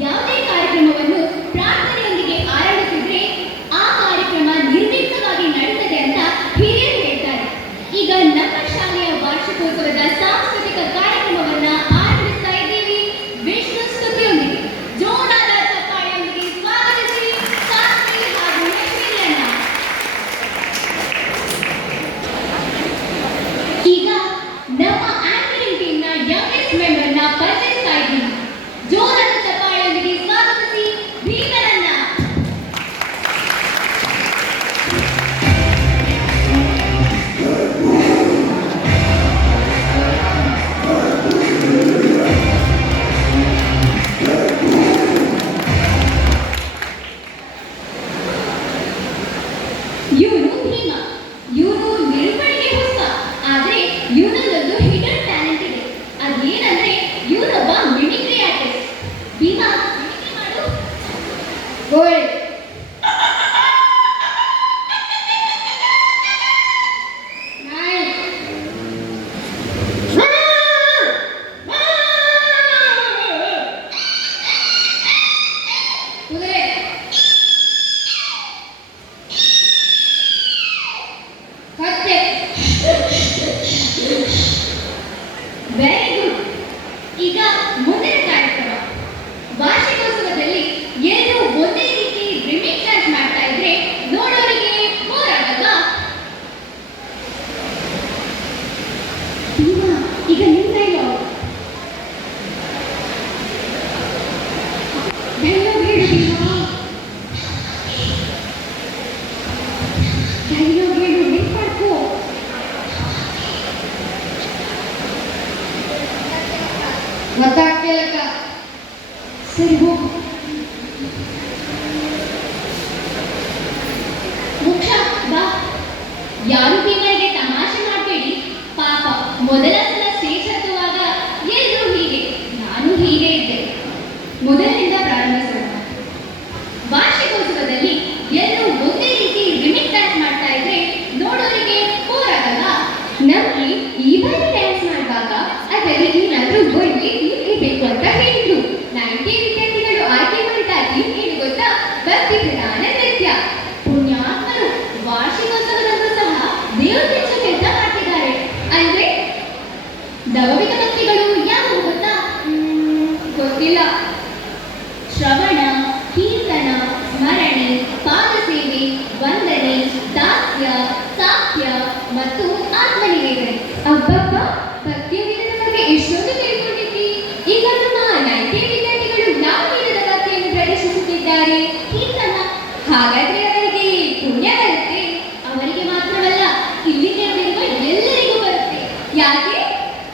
ಯಾವುದೇ Good. Very good. ಈಗ ಮುಂದಿನ ಕಾರ್ಯಕ್ರಮ ವಾರ್ಷಿಕೋತ್ಸವದಲ್ಲಿ ಏನು ಒಂದೇ ರೀತಿ ರಿಮಿಕ್ ಡ್ಯಾನ್ಸ್ ಮಾಡ್ತಾ ಇದ್ರೆ ನೋಡೋರಿಗೆ ಬೋರ್ ಆಗಲ್ವಾ? ಈಗ ನಿಮ್ಮ ಡೈಲಾಗ್ ಹೇಳು ಮಿಸ್ ಮಾಡ್ಕೋ. ಗೊತ್ತಾಗ್ತಿಲ್ಲಕ್ಕ. ಸರಿ ಹೋಗು. ಮುಖ್ಯ ಬಾ. ಯಾರು ತಿಂಗಳಿಗೆ ತಮಾಷೆ ಮಾಡಬೇಡಿ. ಪಾಪ ಮೊದಲ ಸಲ ಸ್ಟೇಜ್ ಹತ್ತುವಾಗ ಎಲ್ಲರೂ ಹೀಗೆ, ನಾನು ಹೀಗೆ ಇದ್ದೆ. ಮೊದಲಿನಿಂದ ಪ್ರಾರಂಭಿಸೋಣ. ವಾರ್ಷಿಕೋತ್ಸವದಲ್ಲಿ ಎಲ್ಲರೂ ಒಂದೇ ರೀತಿ ರಿಮಿಕ್ ಡ್ಯಾನ್ಸ್ ಮಾಡ್ತಾ ಇದ್ರೆ ನೋಡೋರಿಗೆ ಬೋರ್ ಆಗಲ್ವಾ? ನಮ್ಗೆ ಈ ಬಾರಿ ಡ್ಯಾನ್ಸ್ ಮಾಡುವಾಗ ಅದರಲ್ಲಿ ಏನಾದ್ರೂ ಒಳ್ಳೆ ಬೇಕು ಅಂತ ಹೇಳಿದ್ರು. 90 ವಿದ್ಯಾರ್ಥಿಗಳು ಆಯ್ಕೆ ಮಾಡಿದ ಥೀಮ್ ಏನು ಗೊತ್ತಾ? ಭಕ್ತಿ ಪ್ರಧಾನ ನೃತ್ಯ. ಪುಣ್ಯಾತ್ಮರು ವಾರ್ಷಿಕೋತ್ಸವದಲ್ಲೂ ಸಹ ದೇವ್ರ ಮೆಚ್ಚೋ ಕೆಲಸ ಮಾಡ್ತಿದ್ದಾರೆ. ಅಂದ್ರೆ ನವವಿಧ ಭಕ್ತಿಗಳು ಯಾವುವು ಗೊತ್ತಾ? ಗೊತ್ತಿಲ್ಲ. ಶ್ರವಣ, ಕೀರ್ತನ, ಸ್ಮರಣೆ, ಪಾದಸೇವೆ, ವಂದನೆ, ದಾಸ್ಯ, ಸಾಕ್ಯ ಮತ್ತು ಆತ್ಮನಿವೇದನೆ. ಅಬ್ಬಬ್ಬ, ಭಕ್ತಿಯ ವಿಧದ ಬಗ್ಗೆ ಎಷ್ಟೊಂದು ತಿಳ್ಕೊಂಡಿದ್ವಿ. ಈಗ ನಮ್ಮ 90 ವಿದ್ಯಾರ್ಥಿಗಳು ಯಾವ ವಿಧದ ಭಕ್ತಿಯನ್ನು ಪ್ರದರ್ಶಿಸುತ್ತಿದ್ದಾರೆ? ಕೀರ್ತನ. ಹಾಗಾದ್ರೆ ಅವರಿಗೆ ಪುಣ್ಯ ಬರುತ್ತೆ. ಅವರಿಗೆ ಮಾತ್ರವಲ್ಲ, ಇಲ್ಲಿ ನೆರವಿರುವ ಎಲ್ಲರಿಗೂ ಬರುತ್ತೆ. ಯಾಕೆ?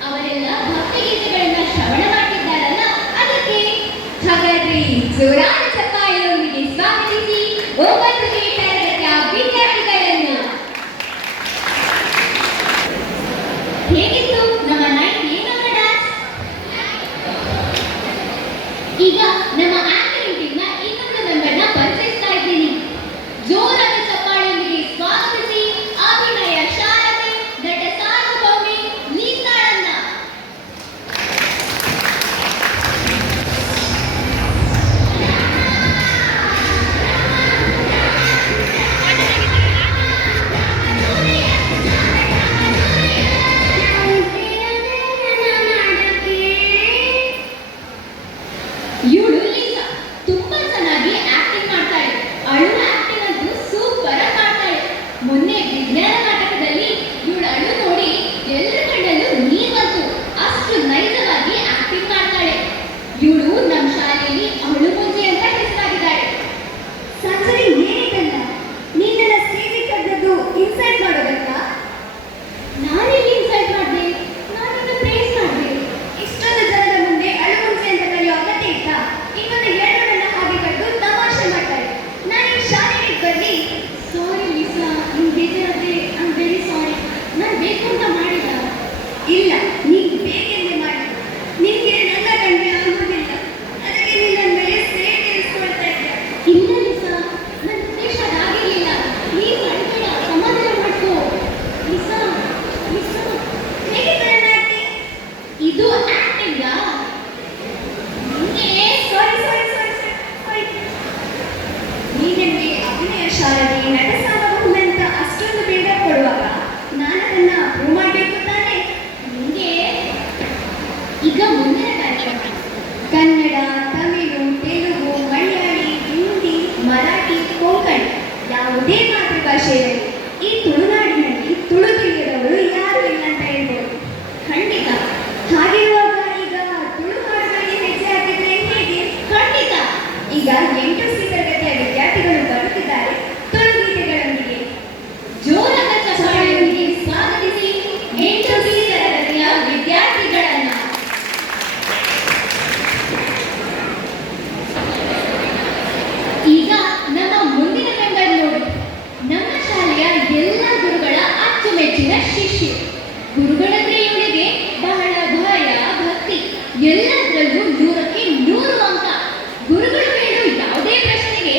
ಅವರೆಲ್ಲ ಭಕ್ತಿಗೀತೆಗಳನ್ನ ಶ್ರವಣ ಮಾಡ್ತಿದ್ದಾರಲ್ಲ, ಅದಕ್ಕೆ. ಹಾಗಾದ್ರೆ ಜೋರಾದ ಚಪ್ಪಾಳೆಯೊಂದಿಗೆ ಸ್ವಾಗತಿಸಿ 9ನೇ ತರಗತಿಯ ವಿದ್ಯಾರ್ಥಿಗಳನ್ನು. ಹೇಗಿತ್ತು ನಮ್ಮ 90 ಡ್ಯಾನ್ಸ್? ಈಗ ನಮ್ಮ ಆಂಕರಿಂಗ್ ಟೀಮ್ನ ಇನ್ನೊಂದು ಮೆಂಬರ್ನ ಪರಿಚಯಿಸ್ತಾ ಇದ್ದೀನಿ. ಜೋರಾದ ಚಪ್ಪಾಳೆಯೊಂದಿಗೆ ಸ್ವಾಗತಿಸಿ ಅಭಿನಯ ಶಾರದೆ, ನಟ ಸಾರ್ವಭೌಮಿ ಲೀಸಾಳನ್ನ. ಇವಳು ಲೀಸಾ ತುಂಬಾ ಚೆನ್ನಾಗಿ ಆಕ್ಟಿಂಗ್ ಮಾಡ್ತಾಳೆ. ಅಳು ಆಕ್ಟಿಂಗ್ ಅಂತೂ ಸೂಪರ್ ಆಗಿ ಮಾಡ್ತಾಳೆ. ಮೊನ್ನೆ ವಿಜ್ಞಾನ ನಾಟಕದಲ್ಲಿ ಇವಳು ಅಳು ನೋಡಿ ಎಲ್ಲರ ಕಣ್ಣಲ್ಲೂ ನೀರು ಬಂತು. ಅಷ್ಟು ನೈಜವಾಗಿ ಆಕ್ಟಿಂಗ್ ಮಾಡ್ತಾಳೆ. ಇವಳು ನಮ್ಮ ಶಾಲೆಯಲ್ಲಿ ಅಳು ಮುಂಜೆ ಅಂತ ಹೆಸರಾಗಿದ್ದಾಳೆ. ಸಂಜರಿ ಏನಿದಲ್ಲ, ನೀನೆಲ್ಲ ಸ್ಟೇಜಿಗೆ ಕರೆದದ್ದು ಇನ್ಸಲ್ಟ್ ಮಾಡೋದಕ್ಕ? ನಾನೆಲ್ಲಿ ಇನ್ಸಲ್ಟ್ ಮಾಡಿದೆ? ನಾನಿನ್ನು ಪ್ರೇಸ್ ಮಾಡಿದೆ. ಇಷ್ಟೊಂದು ಜನರ ಮುಂದೆ ಅಳು ಮುಂಚೆ ಅಂತ ಕರೆಯೋ ಅಗತ್ಯ ಇತ್ತಾ? ಇನ್ನೊಂದು ಎರಡರನ್ನ ಹಾಗೆ ಕರೆದು ತಮಾಷೆ ಮಾಡ್ತಾರೆ. ನಾನು ಈ ಶಾಲೆಗೆ ಬರಲಿ. ಸಾರಿ ಲೀಸಾ, ನಿಮ್ಗೆ ಬೇಜಾರಾದ್ರೆ ಐ ಆಮ್ ವೆರಿ ಸಾರಿ. ನಾನು ಬೇಕು ಅಂತ ಮಾಡಿಲ್ಲ. ಇಲ್ಲ, ನೀನು ಬೇಕೆಂದೇ ಮಾಡಿಲ್ಲ. ನಿನಗೆ ನನ್ನ ಕಂಡ್ರೆ ಆಗೋದಿಲ್ಲ. ಅದಕ್ಕೆ ನೀನು ನನ್ನ ಮೇಲೆ ಸೇವೆ ಇರಿಸ್ಕೊಳ್ತಾ ಇದ್ದೆ. ಇಲ್ಲ ಲೀಸಾ, ನನ್ನ ಉದ್ದೇಶ ಆಗಿರಲಿಲ್ಲ. ನೀನು ಅಡ್ಬೇಡ, ಸಮಾಧಾನ ಮಾಡ್ಕೋ. ಲೀಸಾ, ಲೀಸಾ, ಹೇಗಿದೆ ನನ್ನ ಆಕ್ಟಿಂಗ್? ಇದು ಆಕ್ಟಿಂಗಾ? ಸಾರಿ ಸಾರಿ ಸಾರಿ ಸಾರಿ. ನೀನೆಂಗೆ ಅಭಿನಯ ಶಾರದಿ, ನಟ ಸಾರ್ವಭೌಮ ಅಂತ ಅಷ್ಟೊಂದು ಬಿಲ್ಡಪ್ ಕೊಡುವಾಗ ನಾನು ಅದನ್ನ ಪ್ರೂವ್ ಮಾಡಬೇಕು ತಾನೆ. ನಿಮಗೆ ಈಗ ಮುಂದಿನ ಕಾರ್ಯಕ್ರಮ ಕನ್ನಡ, ತಮಿಳು, ತೆಲುಗು, ಮಲಯಾಳಿ, ಹಿಂದಿ, ಮರಾಠಿ, ಕೊಂಕಣಿ ಯಾವುದೇ ಮಾತೃಭಾಷೆಯಲ್ಲಿ ಈ ತುಳುನಾಡಿನಲ್ಲಿ ತುಳು ತಿಳಿಯದವರು ಯಾರು ಇಲ್ಲ ಅಂತ ಹೇಳ್ಬೋದು. ಖಂಡಿತ. ಹಾಗಿರುವಾಗ ಈಗ ತುಳು ಹಾಡುಗಳಿಗೆ ಹೆಜ್ಜೆ ಹಾಕಿದ್ರೆ ಹೇಗೆ? ಖಂಡಿತ. ಈಗ 8 ಸಿ ತರಗತಿಯ ವಿದ್ಯಾರ್ಥಿಗಳು ಬರುತ್ತಿದ್ದಾರೆ ತುಳು ಗೀತೆಗಳೊಂದಿಗೆ. ಜೋರಾದ ಚಪ್ಪಾಳೆಯೊಂದಿಗೆ ಸ್ವಾಗತಿಸಿ 8 ಸಿ ತರಗತಿಯ ವಿದ್ಯಾರ್ಥಿಗಳನ್ನ. ಈಗ ನಮ್ಮ ಮುಂದಿನ ಮೆಂಬರ್ ನೋಡಿ. ನಮ್ಮ ಶಾಲೆಯ ಎಲ್ಲ ಗುರುಗಳ ಅಚ್ಚುಮೆಚ್ಚಿನ ಶಿಷ್ಯ. ಗುರುಗಳಂದ್ರೆ ಇವಳಿಗೆ ಬಹಳ ಭಯ, ಭಕ್ತಿ, ಎಲ್ಲದರಲ್ಲೂ 100ಕ್ಕೆ 100 ಅಂಕ. ಗುರುಗಳು ಹೇಳೋ ಯಾವುದೇ ಪ್ರಶ್ನೆಗೆ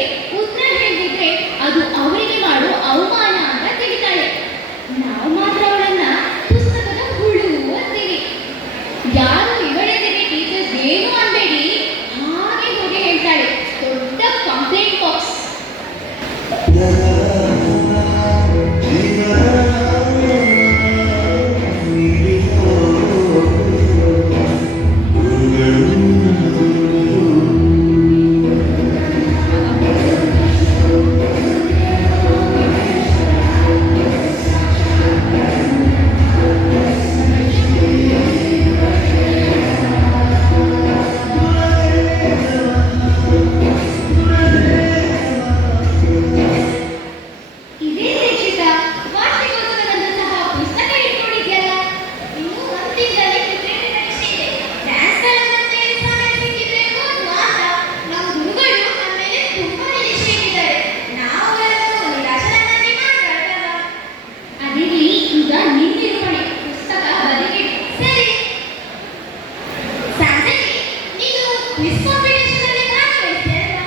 ಕ್ವಿಜ್ ಕಾಂಪಿಟೇಷನ್ ಅಲ್ಲಿ ಭಾಗವಹಿಸಿದೆ ಅಲ್ವಾ?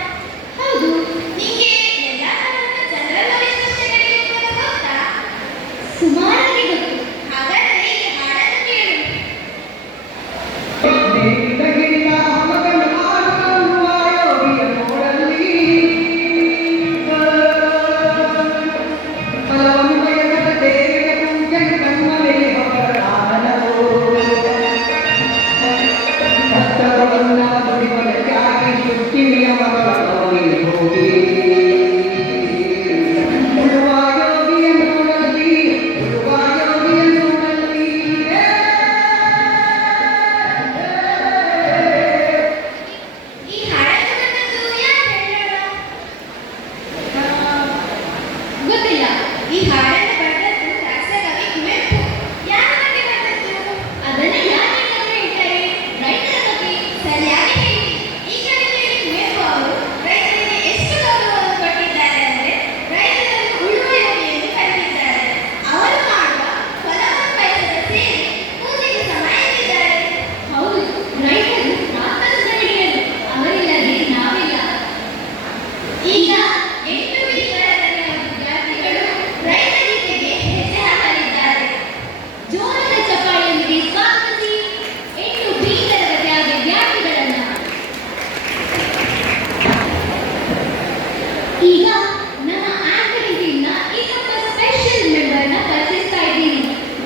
ಹೌದು. ನಿಂಗೆ ಎಲ್ಲ ತರಹದ ಜನರಲ್ ನಾಲೆಡ್ಜ್ ಪ್ರಶ್ನೆಗಳಿಗೆ ಉತ್ತರ ಗೊತ್ತಾ? ಸುಮಾರಾಗಿ ಗೊತ್ತು. ಹಾಗಾದ್ರೆ ಈ ಹಾಡನ್ನು ಕೇಳು. ಈ ಹಾಡನ್ನು ಬರೆದದ್ದು ಯಾರು ಹೇಳೋಣ? ಗೊತ್ತಿಲ್ಲ. ಈ ಹಾಡನ್ನು ಬರೆದದ್ದು ರಾಷ್ಟ್ರಕವಿ ಕುವೆಂಪು. ಯಾರ ಬಗ್ಗೆ ಬರೆದದ್ದು? ಅದನ್ನ ಯಾಕೆ ಎಲ್ಲರೂ ಹೇಳ್ತಾರೆ? ರೈತರ ಬಗ್ಗೆ. ಸರಿಯಾಗಿ ಹೇಳಿ. ಈ ಕವಿತೆಯಲ್ಲಿ ಕುವೆಂಪು ಅವರು ರೈತರಿಗೆ ಎಷ್ಟು ಗೌರವವನ್ನು ಕೊಟ್ಟಿದ್ದಾರೆ ಅಂದರೆ ರೈತರನ್ನು ಉಳುವ ಯೋಗಿ ಎಂದು ಕರೆದಿದ್ದಾರೆ. ಅವರು ಮಾಡುವ ಹೊಲವನ್ನು ಬಯಸದ ಸೇರಿ ಪೂಜೆಗೆ ಸಮಯ ಎಂದಿದ್ದಾರೆ. ಹೌದು, ರೈತರು ರಾಕ್ಷಸರ ಹಿಡಿಯರು. ಅವರಿಲ್ಲದೆ ನಾವಿಲ್ಲ. ಈಗ 8 ಬಿ ತರಗತಿಯ ವಿದ್ಯಾರ್ಥಿಗಳು ರೈತ ಗೀತೆಗೆ ಹೆಜ್ಜೆ ಹಾಕಲಿದ್ದಾರೆ. ಜೋರಾದ ಚಪ್ಪಾಳೆಯೊಂದಿಗೆ ಸ್ವಾಗತಿಸಿ 8 ಬಿ ತರಗತಿಯ ವಿದ್ಯಾರ್ಥಿಗಳನ್ನ. ಈಗ ನಮ್ಮ ಆಂಕರಿಂಗ್ ಟೀಮ್ನ ಇನ್ನೊಬ್ಬ ಸ್ಪೆಷಲ್ ಮೆಂಬರ್ನ ಪರಿಚಯಿಸ್ತಾ ಇದ್ದೀನಿ.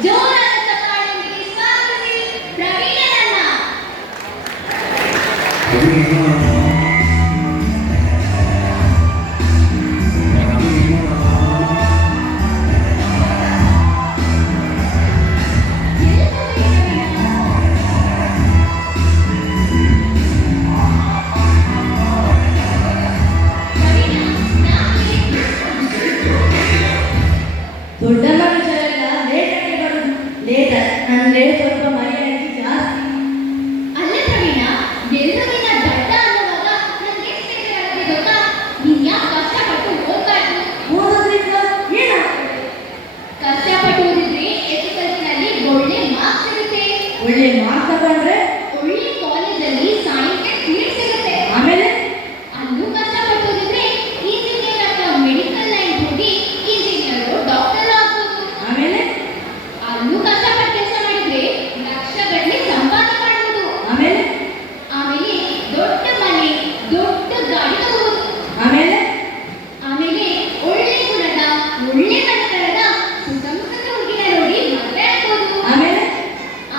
ಜೋರಾದ ಚಪ್ಪಾಳೆಯೊಂದಿಗೆ ಸ್ವಾಗತಿಸಿ ಪ್ರವೀಣನನ್ನ. ದೊಡ್ಡ ಮನುಷ್ಯರೆಲ್ಲ ಲೇಟಾಗಿ ಬರೋದು. ಲೇಟ್ ಅಂದರೆ ಸ್ವಲ್ಪ ಮರ್ಯಾದೆ ಜಾಸ್ತಿ. ಅಲ್ಲ ಪ್ರವೀಣ, ಎಲ್ಲರೂ ನಿನ್ನ ದಡ್ಡ ಅನ್ನುವಾಗ ನನ್ಗೆ ಎಷ್ಟು ಬೇಜಾರಾಗುತ್ತೆ ಗೊತ್ತಾ? ನೀನ್ ಯಾಕೆ ಕಷ್ಟಪಟ್ಟು ಓದ್ಬಾರ್ದು? ಓದೋದ್ರಿಂದ ಏನಾಗ್ತದೆ? ಕಷ್ಟಪಟ್ಟು ಓದಿದ್ರೆ ಎಸ್ಎಸ್ಎಲ್ಸಿನಲ್ಲಿ ಒಳ್ಳೆ ಮಾರ್ಕ್ಸ್ ಸಿಗುತ್ತೆ. ಒಳ್ಳೆ ಮಾರ್ಕ್ಸ್ ತಗೊಂಡ್ರೆ ಒಳ್ಳೆ ಕಾಲೇಜಲ್ಲಿ ಸೈನ್ಸ್ಗೆ ಸೀಟ್ ಸಿಗುತ್ತೆ. ಆಮೇಲೆ ಅಲ್ಲೂ ಕಷ್ಟಪಟ್ಟು ಓದಿದ್ರೆ ಇಂಜಿನಿಯರ್ ಅಥವಾ ಮೆಡಿಕಲ್ ಲೈನ್ ಹೋಗಿ ಇಂಜಿನಿಯರ್ ಡಾಕ್ಟರ್ ಆಗ್ಬೋದು. ಆಮೇಲೆ ಅಲ್ಲೂ ಕಷ್ಟಪಟ್ಟು ಕೆಲಸ ಮಾಡಿದ್ರೆ ಲಕ್ಷಗಟ್ಟಲೆ ಸಂಪಾದನೆ ಮಾಡ್ಬೋದು. ಆಮೇಲೆ ಆಮೇಲೆ ದೊಡ್ಡ ಮನೆ, ದೊಡ್ಡ ಗಾಡಿ ತಗೋಬಹುದು. ಆಮೇಲೆ ಆಮೇಲೆ ಒಳ್ಳೆ ಗುಣದ, ಒಳ್ಳೆ ಮನೆತನದ ಸುಸಂಸ್ಕೃತ ಹುಡುಗಿನ ನೋಡಿ ಮದುವೆ ಆಗ್ಬೋದು. ಆಮೇಲೆ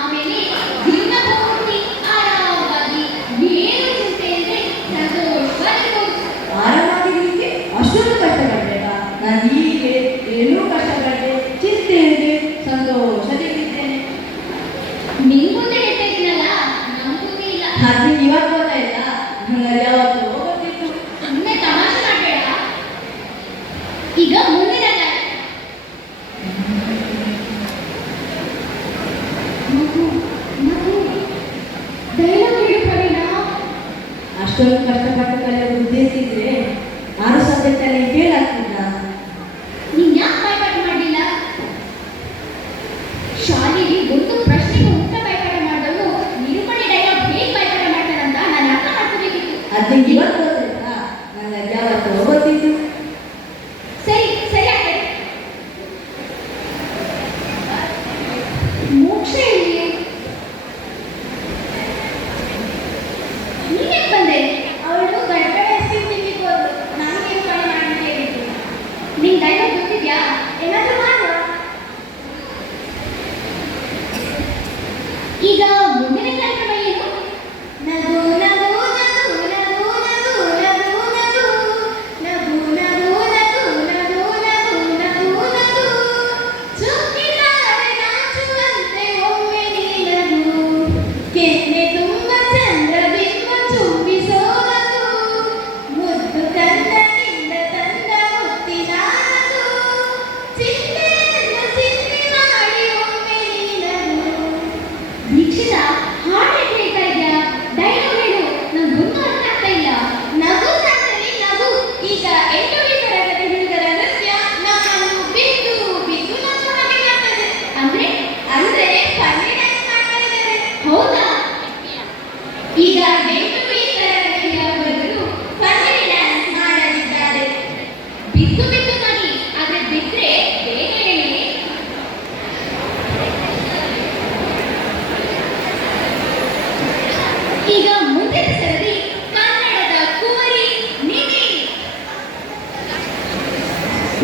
ಆಮೇಲೆ ಜೀವನ ಪೂರ್ತಿ ಆರಾಮವಾಗಿ ಏನು ಚಿಂತೆ ಇಲ್ಲದೆ ಸಂತೋಷವಾಗಿರ್ಬೋದು. ಆರಾಮಾಗಿರ್ಲಿಕ್ಕೆ ಅಷ್ಟೊಂದು ಕಷ್ಟಪಡ್ಬೇಕಾ? ನಾನು ಹೀಗೆ ಏನೂ ಕಷ್ಟಪಟ್ಟೆ, ಚಿಂತೆ ಇಲ್ಲದೆ ಸಂತೋಷದಿಂದಿದ್ದೇನೆ. ನಿನ್ ಮುಂದೆ ಹೇಳ್ತಾ ಇದ್ದೀನಲ್ಲ, ನಮ್ ಬುದ್ಧಿ ಇಲ್ಲ. ಅದು ಇವಾಗ ಗೊತ್ತಾಯ್ತಾ? ನನಗೆ ಯಾವತ್ತೂ ಗೊತ್ತಿತ್ತು. ಸುಮ್ಮನೆ ತಮಾಷೆ ಮಾಡಬೇಡ. ಈಗ ಮುಂದಿನ ಗಾಯ. ಮಗು ಮಗು ಡೈಲಾಗ್ ಹೇಳು ಪ್ರವೀಣ. ಅಷ್ಟೊಂದು ಕಷ್ಟಪಟ್ಟು ಕಲಿಯೋದು ಉದ್ದೇಶಿಸಿದ್ರೆ 6 ಸಬ್ಜೆಕ್ಟಲ್ಲಿ ಫೇಲ್ ಆಗ್ತಿದ್ದ. ನೀನ್ ಯಾಕೆ ಬಾಯ್ಪಾಠ ಮಾಡಲಿಲ್ಲ? ಶಾಲೆಯಲ್ಲಿ ಒಂದು ಪ್ರಶ್ನೆಗೆ ಉತ್ತರ ಬಾಯ್ಪಾಠ ಮಾಡಿದವನು ನಿರೂಪಣೆ ಡೈಲಾಗ್ ಹೇಗೆ ಬಾಯ್ಪಾಠ ಮಾಡ್ತಾರಂತ ನಾನು ಅರ್ಥ ಮಾಡ್ಕೋಬೇಕಿತ್ತು. ಅದಕ್ಕೆ ಇವತ್ತು ಗೊತ್ತಾಯ್ತಾ? ನನಗೆ ಯಾವತ್ತೂ ಗೊತ್ತಿತ್ತು. ಸರಿ ಸರಿ ಆಯ್ತು. ಮೋಕ್ಷ ಎಲ್ಲಿ? ನೀನೇ ಬಂದೆ. ಅವಳು ಗಡ್ಬಡಿ ಎಸ್ತಿರ್ತಿಗೆ ಹೋದ್ಲು. ನನಗೆ ಕಡೆ ಮಾಡಿ ಹೇಳಿದ್ರು. ನಿನ್ ಡೈಲಾಗ್ ಗೊತ್ತಿದ್ಯಾ? ಏನಾದರೂ ಮಾಡುವ. ಈಗ ಮುಂದಿನ ಕಾರ್ಯಕ್ರಮ ಏನು? ನಗು ನಗು ನಗು ನಗು ನಗು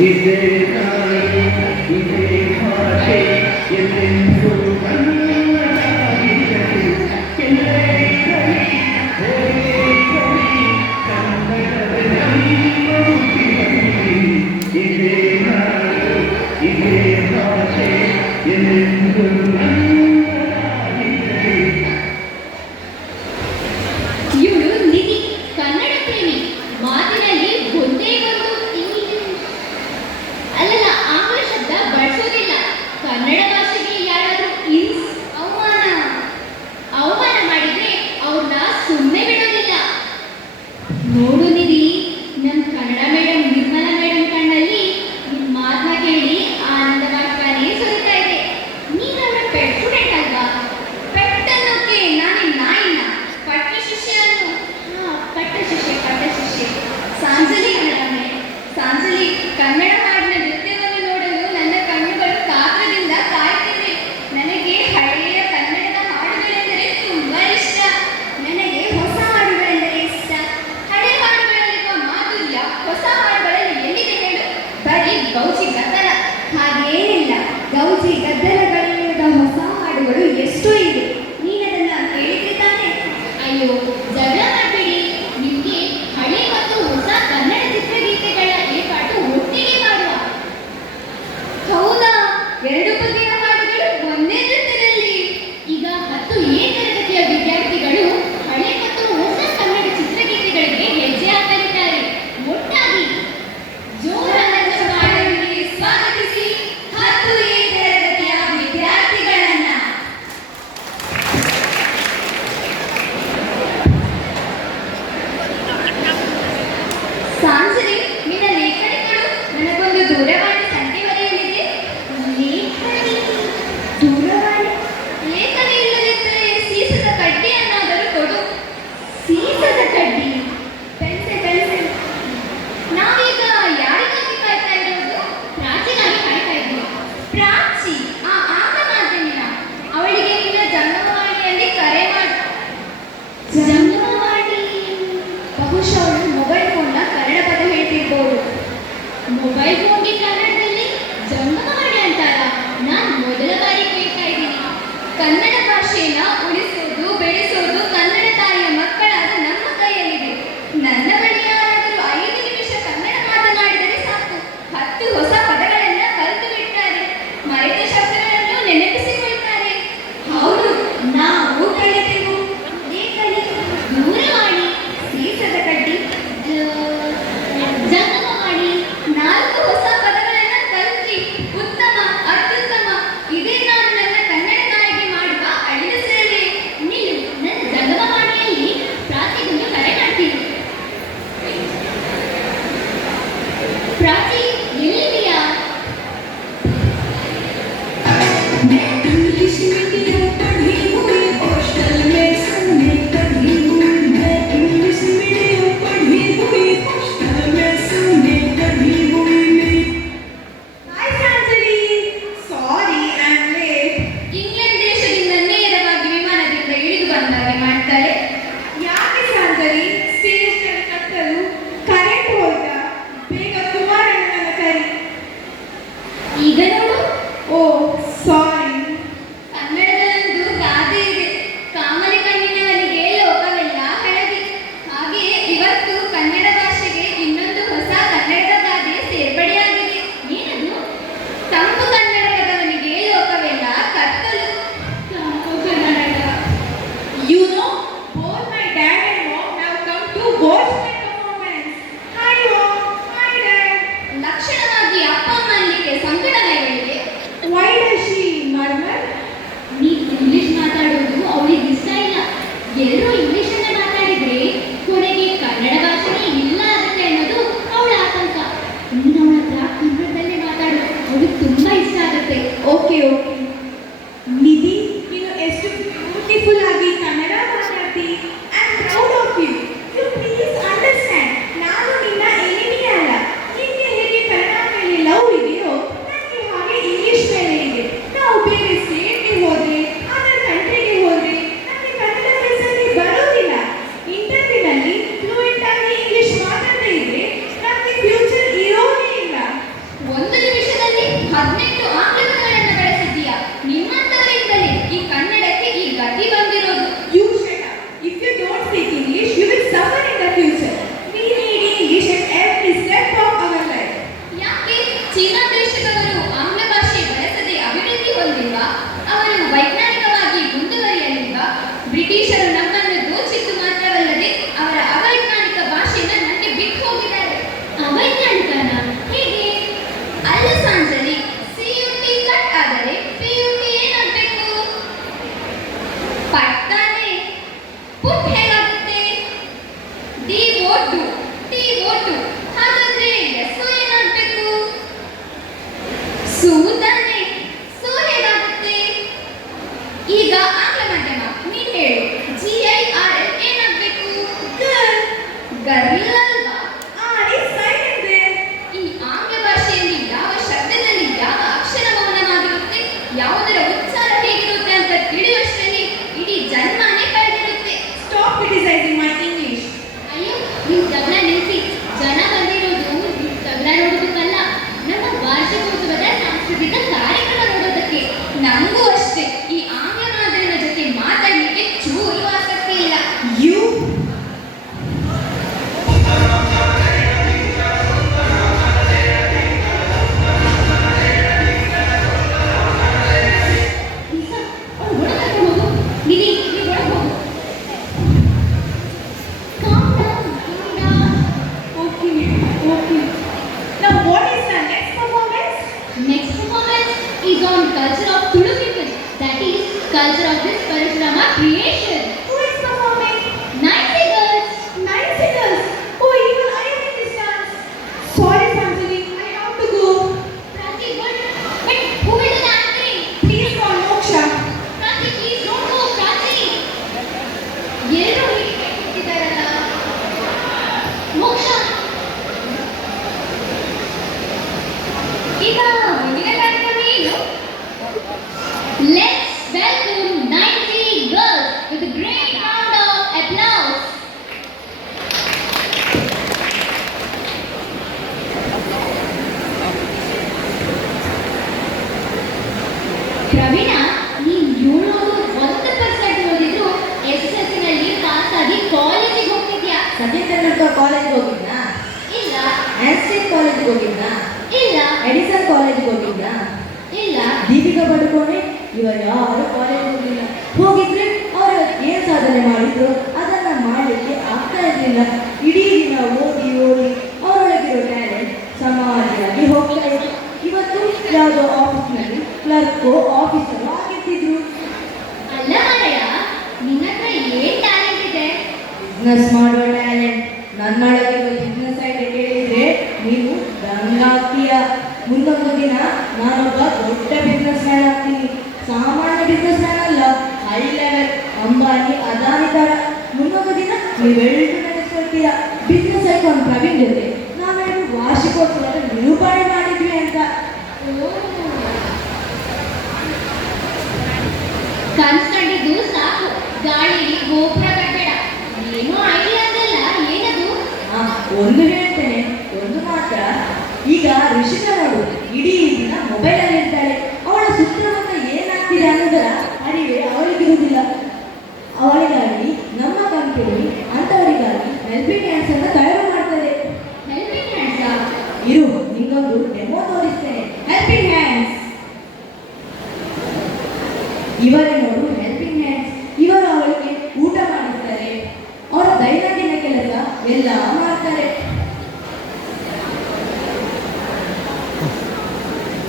ಇದೇ ತಾಯಿ ಇದೇ ಭಾಷೆ ಎಲ್ಲೆಂದು ಕನ್ನಡವಾಗಿರಲಿ ಎಲ್ಲೇ ಇರಲಿ ಹೇಗೆ ಇರಲಿ ಕನ್ನಡವೇ ನಮ್ಮ ಹುಟ್ಟಿನಲ್ಲಿ ಇದೇ ನಾಡು ಇದೇ ಭಾಷೆ ಎಲ್ಲೆಂದು ಕನ್ನಡವಾಗಿರಲಿ. ಇವಳು ನಿಧಿ ಕನ್ನಡ ಪ್ರೇಮಿ ಮಾತಿನಲ್ಲಿ ಒಂದೇ ಒಂದು ಅಲ್ಲಲ್ಲ ಆಂಗ್ಲ ಶಬ್ದ ಬಳಸೋದಿಲ್ಲ ಕನ್ನಡ ಭಾಷೆಗೆ ಯಾರಾದ್ರೂ ಅವಮಾನ ಮಾಡಿದ್ರೆ ಅವ್ರನ್ನ ಸುಮ್ಮನೆ ಬಿಡೋದಿಲ್ಲ. ನೋಡು ನಿಧಿ ನನ್ನ ಕನ್ನಡ ಮೇಡಮ್ ನಿರ್ಮಲಾ ಮೇಡಮ್ ಕಣ್ಣಲ್ಲಿ ನಿನ್ ಮಾತನ್ನ ಕೇಳಿ ಆನಂದ ಬಾಷ್ಪನೇ ಸುರಿತಾ ಇದೆ. ನೀನು ಅವಳ ಪೆಟ್ ಸ್ಟೂಡೆಂಟ್ ಅಲ್ವಾ? ಪೆಟ್ ಅನ್ನೋಕೆ ನಾನೇ ನಾಯಿನ ಪಟ್ಟ ಶಿಷ್ಯ ಅನ್ನು ಪಟ್ಟ ಶಿಷ್ಯ ಸಾಂಜಲಿ ಮೇಡಮೇ, ಸಾಂಜಲಿ ಕನ್ನಡ ಹಾಡಿನ ನೃತ್ಯವನ್ನು ನೋಡಲು ನನ್ನ ಕಣ್ಣುಗಳು ಕಾತರದಿಂದ ಕಾಯ್ತಿವೆ. ನನಗೆ ಹಳೆಯ ಕನ್ನಡದ ಹಾಡುಗಳೆಂದರೆ ತುಂಬಾ ಇಷ್ಟ. ನನಗೆ ಹೊಸ ಹಾಡುಗಳೆಂದರೆ ಇಷ್ಟ. ಹಳೆ ಹಾಡುಗಳಲ್ಲಿರುವ ಮಾಧುರ್ಯ ಹೊಸ ಹಾಡುಗಳಲ್ಲಿ ಎಲ್ಲಿದೆ ಹೇಳು? ಬರೀ ಗೌಜಿ ಗದ್ದಲ. ಹಾಗೇನಿಲ್ಲ, ಗೌಜಿ ಗದ್ದಲಗಳಿಲ್ಲದ ಹೊಸ ಹಾಡುಗಳು ಎಷ್ಟೋ ಇವೆ. ನೀನದನ್ನ ಕೇಳಿದ್ರೆ ತಾನೆ? ಅಯ್ಯೋ ಜಗಳ ಮಾಡಬೇಡಿ. ನಿಮ್ಗೆ ಹಳೆ ಮತ್ತು ಹೊಸ ಕನ್ನಡ ಚಿತ್ರಗೀತೆಗಳ ಏರ್ಪಾಟು ಒಟ್ಟಿಗೆ ಮಾಡುವ. ಹೌದಾ? ಎರಡು ಬಗೆಯ ಹಾಡುಗಳು ಒಂದೇ ನೃತ್ಯದಲ್ಲಿ. ಈಗ 10A ತರಗತಿಯ ವಿದ್ಯಾರ್ಥಿಗಳು ಹಳೆ ಮತ್ತು ಹೊಸ ಕನ್ನಡ ಚಿತ್ರಗೀತೆಗಳಿಗೆ ಹೆಜ್ಜೆ ಹಾಕಲಿದ್ದಾರೆ. ಒಟ್ಟಾಗಿ ಜೋರಾದ ಚಪ್ಪಾಳೆಯೊಂದಿಗೆ ಸ್ವಾಗತಿಸಿ 10A ತರಗತಿಯ ವಿದ್ಯಾರ್ಥಿಗಳನ್ನ. ಸಾಂಜಲಿ, ನಿನ್ನ ಲೇಖನಿಗಳು ನನಗೊಂದು ದೂರವಾಣಿ ಸಂಖ್ಯೆ ಬರೆಯಲಿದೆ. ಲೇಖನಿ? ದೂರವಾಣಿ? ಲೇಖನಿ ಇಲ್ಲದಿದ್ದರೆ ಸೀಸದ ಕಡ್ಡಿಯನ್ನಾದರೂ ಕೊಡು. ಸೀಸದ ಕಡ್ಡಿ? ಪೆನ್ಸಿಲ್. ನಾವೀಗ ಯಾರಿಗಾಗಿ ಕಾಯ್ತಾ ಇರೋದು? ಪ್ರಾಚೀನಾಗಿ ಕಾಯ್ತಾ ಇದ್ವಿ. ಪ್ರಾಚಿ, ಆ ಆಂಗ್ಲ ಮಾಧ್ಯಮಿನ. ಅವಳಿಗೆ ನಿನ್ನ ಜಂಗಮವಾಣಿಯಲ್ಲಿ ಕರೆ ಮಾಡು. ಜಂಗಮವಾಣಿ? ಬಹುಶಃ ಅವಳು ಮೊಬೈಲ್ ಫೋನ್ನ ಕನ್ನಡ ಪದ ಹೇಳ್ತಿರ್ಬೋದು. ಮೊಬೈಲ್ ಫೋನ್ಗೆ ಕನ್ನಡದಲ್ಲಿ ಜಂಗಮವಾಣಿ ಅಂತಾರ? ನಾನು ಮೊದಲ ಬಾರಿ ಕೇಳ್ತಾ ಇದ್ದೀನಿ. ಕನ್ನಡ ಭಾಷೆನ ಉಳಿಸೋದು ಬೆಳೆಸೋದು ಕನ್ನಡ ತಾಯಿಯ ಮಕ್ಕಳಾದ ನಮ್ಮ ಕೈಯಲ್ಲಿದೆ. ನನ್ನ ಬಳಿ ಯಾರಾದರೂ 5 ನಿಮಿಷ ಕನ್ನಡ ಮಾತನಾಡಿದರೆ ಸಾಕು, 10 ಹೊಸ ಪದಗಳನ್ನ ಕಲಿತು ಬಿಡ್ತಾರೆ. ಮರೆತ ಶಬ್ದಗಳನ್ನು ನೆನಪಿಸಿಕೊಳ್ತಾರೆ. ಹೌದು, ನಾವು ಕಲಿತೆವು. ಲೇಖನಿ, ದೂರವಾಣಿ, ಸೀಸದ ಕಡ್ಡಿ, ಜಂಗಮವಾಣಿ. 4 ಹೊಸ ಪದಗಳನ್ನ ಕಲಿತ್ರಿ. ಉತ್ತಮ, ಅತ್ಯುತ್ತಮ. ಇದೇ ನಾನು ನನ್ನ ಕನ್ನಡ ತಾಯಿಗೆ ಮಾಡುವ ಅಳಿಲು ಸೇವೆ. ಗರ್ಲ್ ಅಲ್ವಾ? ಆಡಿ ಸೈಡ್ ಈ ಆಂಗ್ಲ ಭಾಷೆಯಲ್ಲಿ ಯಾವ ಶಬ್ದದಲ್ಲಿ ಯಾವ ಅಕ್ಷರ ಮೌನವಾಗಿರುತ್ತೆ, ಯಾವುದರ ಉಚ್ಚಾರ ಹೇಗಿರುತ್ತೆ ಅಂತ ತಿಳಿಯುವಷ್ಟರಲ್ಲಿ ಇಡೀ ಜನ್ಮನೇ ಕಳೆದಿರುತ್ತೆ. Stop criticising my English. ಅಯ್ಯೋ, ನೀವು ಜಗಳ ನಿಲ್ಲಿಸಿ. ಜನ ಬಂದಿರೋದು ಜಗಳ ನೋಡೋದಕ್ಕಲ್ಲ, ನಮ್ಮ ವಾರ್ಷಿಕೋತ್ಸವದ ಸಾಂಸ್ಕೃತಿಕ ಕಾರ್ಯಕ್ರಮ ನೋಡೋದಕ್ಕೆ. ನಮಗೂ ಅಷ್ಟೇ ಈ ಆಂಗ್ಲ ಮಾದರಿನ ಜೊತೆ ಮಾತಾಡಲಿಕ್ಕೆ ಚೂರು ಆಸಕ್ತಿ ಇಲ್ಲ. ಯು ಲೀಸಾ, ಅವ್ಳು ಒಳಗೆ ಹೋಗು. ನಿಧಿ, ನೀವು ಒಳಗೆ ಹೋಗು. Calm down, calm down. Okay okay. Now what is the next performance? Next performance is on culture of Tulu people. That is culture of this Parashurama creation. Who is performing? 90 girls. 9 singers. Oh, even I am in this dance. Sorry, Sanjali, I have to go. Prachi, but who will do the anchoring? Please call Moksha. Prachi, please don't go. Prachi. ಎಲ್ಲರೂ ಹೀಗೆ ಕೇಳ್ತಿದ್ದಾರಲ್ಲ. ಮೋಕ್ಷ. ಈಗ ಮುಂದಿನ ಕಾರ್ಯಕ್ರಮ ಏನು? Let's welcome 90 girls with a great round of applause. Praveen, ನೀನು 701% ಓದಿದ್ರು SSLC pass ಆಗಿ ಕಾಲೇಜಿಗೆ ಹೋಗ್ತಿದ್ಯಾ? ಸಚಿನ್ ತೆಂಡೂಲ್ಕರ್ ಕಾಲೇಜ್ಗೆ ಹೋಗಿದ್ನಾ? ಇಲ್ಲ ಆನ್ಸ್ಟೈನ್ ಕಾಲೇಜ್ಗೆ ಹೋಗಿದ್ನಾ? ಇಲ್ಲ ಎಡಿಸನ್ ಕಾಲೇಜ್ಗೆ ಹೋಗಿದ್ನಾ? ಇಲ್ಲ ದೀಪಿಕಾ ಪಡುಕೋಣೆ ಇವರು ಯಾರು ಕಾಲೇಜ್ ಹೋಗಿಲ್ಲ. ಹೋಗಿದ್ರೆ ಅವರು ಏನು ಸಾಧನೆ ಮಾಡಿದ್ರು ಅದನ್ನ ಮಾಡಲಿಕ್ಕೆ ಆಗ್ತಾ ಇರಲಿಲ್ಲ. ಇಡೀ ದಿನ ಓದಿ ಓದಿ ಅವರೊಳಗಿರೋ ಟ್ಯಾಲೆಂಟ್ ಸಮಾಜವಾಗಿ ಹೋಗ್ತಾ ಇತ್ತು. ಇವತ್ತು ಯಾವುದೋ ಆಫೀಸ್ನಲ್ಲಿ ಕ್ಲರ್ಕೋ ಆಫೀಸರು ಆಗಿರ್ತಿದ್ರು. ಅಲ್ಲ ಮಾರಾಯ, ನಿನ್ನ ಹತ್ರ ಏನ್ ಟ್ಯಾಲೆಂಟ್ ಇದೆ? ಬಿಸ್ನೆಸ್ ಮಾಡುವ ಟ್ಯಾಲೆಂಟ್. ನನ್ನೊಳಗಿರೋ ಬಿಸ್ನೆಸ್ ಐಡಿಯಾ ಕೇಳಿದ್ರೆ ನೀವು ದಂಗಾಗ್ತೀಯ. ಮುಂದೊಂದು ದಿನ ನಾನೊಬ್ಬ ದೊಡ್ಡ ಬಿಸ್ನೆಸ್ ಮ್ಯಾನ್ ಆಗ್ತೀನಿ. ಸಾಮಾನ್ಯ ಬಿಸ್ನೆಸ್ ಮ್ಯಾನ್ ಅಲ್ಲ, ಹೈ ಲೆವೆಲ್ ಅಂಬಾನಿ ಅದಾನಿ ತರ. ಮುಂದೊಂದು ದಿನ ನೀವೆಲ್ಲರೂ ನೆನೆಸ್ಕೊಳ್ತೀರಾ ಬಿಸ್ನೆಸ್ ಐಕಾನ್ ಪ್ರವೀಣ್ ಜೊತೆ ನಾವೆಲ್ಲರೂ ವಾರ್ಷಿಕೋತ್ಸವದ ನಿರೂಪಣೆ ಮಾಡಿದ್ವಿ ಅಂತ. ಕನ್ಸ್ಕೊಂಡಿದ್ದು ಸಾಕು, ಗಾಳಿಲಿ ಗೋಪುರ ಕಟ್ಟಬೇಡ. ಏನೋ ಐಡಿಯಾ ಅದಲ್ಲ, ಏನದು? ಒಂದು ಹೇಳ್ತೇನೆ, ಒಂದು ಮಾತ್ರ. ಈಗ ಋಷಿಕಾ ನೋಡು, ಇಡೀ ದಿನ ಮೊಬೈಲಲ್ಲಿ ಇರ್ತಾಳೆ. ಅವಳ ಸುತ್ತಮುತ್ತ ಏನಾಗ್ತಿದೆ ಅನ್ನೋದರ ಅರಿವೆ ಅವಳಿಗಿರುವುದಿಲ್ಲ. ಅವಳಿಗಾಗಿ ನಮ್ಮ ಕಂಪನಿ ಅಂಥವರಿಗಾಗಿ ಹೆಲ್ಪಿಂಗ್ ಹ್ಯಾಂಡ್ಸ್ ಅಂತ ತಯಾರು ಮಾಡ್ತಾರೆ. ಹೆಲ್ಪಿಂಗ್ ಹ್ಯಾಂಡ್ಸಾ? ಇರು, ನಿಂಗೊಂದು ಡೆಮೋ ತೋರಿಸ್ತೇನೆ. ಹೆಲ್ಪಿಂಗ್ ಹ್ಯಾಂಡ್ಸ್ ಇವರೇ ನೋಡು, ಹೆಲ್ಪಿಂಗ್ ಹ್ಯಾಂಡ್ಸ್. ಇವರು ಅವಳಿಗೆ ಊಟ ಮಾಡಿಸ್ತಾರೆ, ಅವರ ದೈನಂದಿನ ಕೆಲಸ ಎಲ್ಲ ಮಾಡ್ತಾರೆ.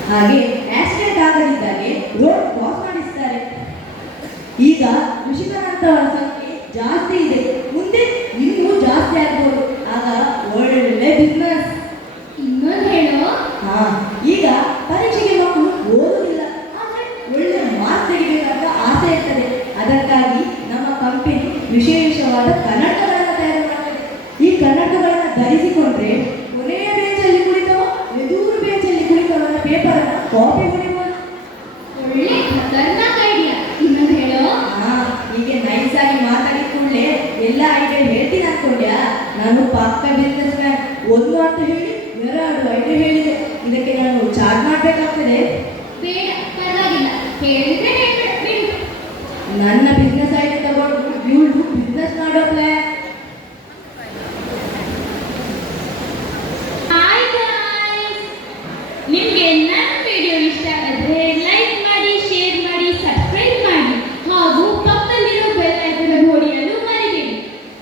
ಹಾಗೆ ಆಕ್ಸಿಡೆಂಟ್ ಆಗದಿದ್ದಾಗ ರೋಡ್ ಕ್ರಾಸ್ ಮಾಡಿಸ್ತಾರೆ. ಈಗ ಋಷಿಕನಂತವರ ಸಂಖ್ಯೆ ಜಾಸ್ತಿ ಇದೆ, ಮುಂದೆ ಇನ್ನೂ ಜಾಸ್ತಿ ಆಗ್ಬೋದು. ಆಗ ಒಳ್ಳೆ ಬಿಸ್ನೆಸ್. ಇನ್ನೊಂದು ಹೇಳೋ. ಈಗ ಪರೀಕ್ಷೆಗೆ ಮಕ್ಕಳು ಓದುವುದಿಲ್ಲ, ಆದರೆ ಒಳ್ಳೆ ಮಾರ್ಕ್ಸ್ ತೆಗಿಬೇಕಂತ ಆಸೆ ಇರ್ತದೆ. ಅದಕ್ಕಾಗಿ ನಮ್ಮ ಕಂಪನಿ ವಿಶೇಷವಾದ ಕನ್ನಡಕಗಳನ್ನು ತಯಾರು ಮಾಡ್ತದೆ. ಈ ಕನ್ನಡಕಗಳನ್ನು ಧರಿಸಿಕೊಂಡ್ರೆ ಕೊನೆಯ ಬೇಂಚಲ್ಲಿ ಕುಳಿತವ ಎದುರು ಬೇಂಚಲ್ಲಿ ಕುಳಿತವನ ಪೇಪರನ್ನು ಕಾಪಿ ಹೊಡಿಬೋದು. ಒಳ್ಳೆ ಖತರ್ನಾಕ್ ಐಡಿಯಾ. ಇನ್ನೊಂದು ಹೇಳೋ. ಹೀಗೆ ನೈಸ್ ಆಗಿ ಮಾತಾಡಿದ ಕೂಡಲೇ ಎಲ್ಲ ಐಡಿಯಾ ಹೇಳ್ತೀನಿ ಅನ್ಕೊಂಡ್ಯಾ? ನಾನು ಪಕ್ಕ ಬಿಸ್ನೆಸ್ ಮ್ಯಾನ್. ಒಂದು ಅಂತ ಹೇಳಿ 2 ಐಡಿಯಾ ಹೇಳಿದೆ. ಇದಕ್ಕೆ ನಾನು ಚಾರ್ಜ್ ಮಾಡಬೇಕಾಗ್ತದೆ. ಬೇಡ, ಪರವಾಗಿಲ್ಲ, ಹೇಳಿದ್ರೆ ಹೇಳ್ಬೇಡ, ಬಿಡು. ನನ್ನ ಬಿಸ್ನೆಸ್ ಐಡಿಯಾ ತಗೊಂಡು ಇವಳು ಬಿಸ್ನೆಸ್ ಮಾಡೋ ಪ್ಲಾನ್. ಹಾಯ್ ಗಾಯ್ಸ್, ನಿಮಗೆ ನನ್ನ ವಿಡಿಯೋ ಇಷ್ಟ ಆದರೆ ಲೈಕ್ ಮಾಡಿ, ಶೇರ್ ಮಾಡಿ, ಸಬ್ಸ್ಕ್ರೈಬ್ ಮಾಡಿ ಹಾಗೂ ಪಕ್ಕದಲ್ಲಿರೋ ಬೆಲ್ ಐಕಾನ್ ಹೊಡೆಯಲು ಮರಿಬೇಡಿ.